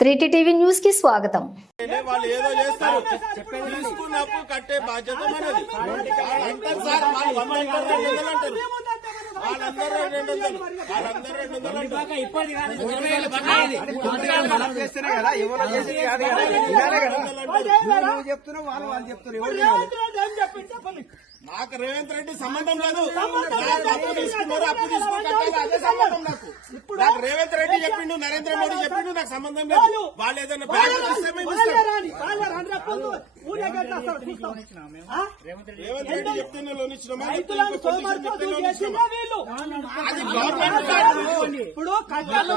త్రీటీ TV న్యూస్కి స్వాగతం వాళ్ళు ఏదో చేస్తారు. తీసుకున్నప్పుడు కట్టే బాధ్యత మనది. అంటారు సార్? వాళ్ళు అంటారు. చెప్తున్నావు వాళ్ళు వాళ్ళు చెప్తున్నారు? నాకు రేవంత్ రెడ్డి సంబంధం లేదు. అప్పు తీసుకున్నారు అప్పు తీసుకుని అదే సంబంధం నాకు. నాకు రేవంత్ రెడ్డి చెప్పిండు నరేంద్ర మోడీ చెప్పిండు నాకు సంబంధం లేదు. వాళ్ళు ఏదైనా రేవంత్ రెడ్డి చెప్తేనే లోన్ ఇచ్చినామా. ఇప్పుడు కట్టాలో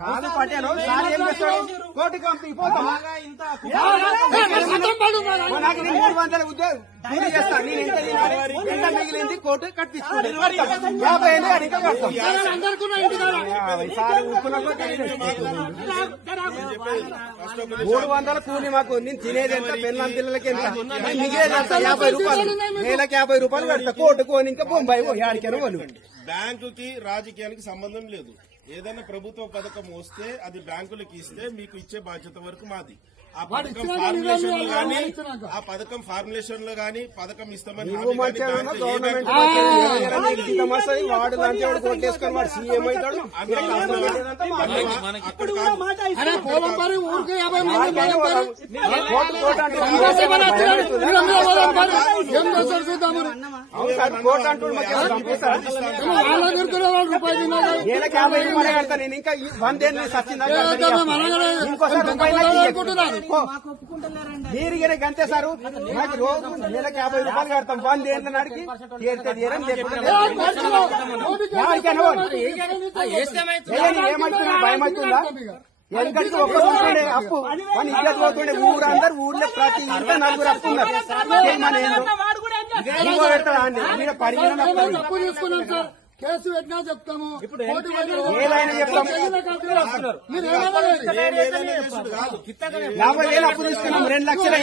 కాదు పటేలు నాకు నేను మూడు వందల ఉద్యోగం కూలీ చేస్తాను నేను ఎంత మిగిలింది కోర్టు కట్టించుకోండి యాభై ఏళ్ళు కడతాం. సార్ మూడు వందల కూలి మాకు నేను తినేది ఎంత? పెళ్ళం పిల్లలకి ఎంత? మిగిలేది ఎంత? యాభై రూపాయలు. వేలకి యాభై రూపాయలు కడతా. కోర్టుకు పోనీ ఇంకా బొంబాయి పోయి ఆడికైనా వాళ్ళు బ్యాంకుకి రాజకీయానికి సంబంధం లేదు. ఏదైనా ప్రభుత్వ పథకం వస్తే అది బ్యాంకులకు ఇస్తే మీకు ఇచ్చే బాధ్యత వరకు మాది. ఆ పథకం ఫార్ములేషన్లో గానీ ఆ పథకం ఫార్ములేషన్లో గానీ పథకం ఇస్తామని అక్కడ ఏమైనా నేను ఇంకా వందేళ్ళు. మీరు గంతే సారు నాకు రోజు నెలకు యాభై రూపాయలు కడతాం వందేళ్ళ నాడికి తీరితే తీరని లేకపోతే ఎవరికైనా పోనీ. ఏయని ఏమవుతుందా భయం అవుతుందా ఎందుకంటే ఒక్క ఉంటుండే అప్పు. మన ఇద్దరు పోతుండే ఊరు అందరు ఊర్లో ప్రతి ఇంట్లో నలుగురు అప్పు ఉన్నారు. మీరు పరిగణ తప్పు తీసుకున్నాం సార్. కేసు పెట్టినా చెప్తాము. యాభై వేలు అప్పు తీసుకున్నాం. రెండు లక్షలు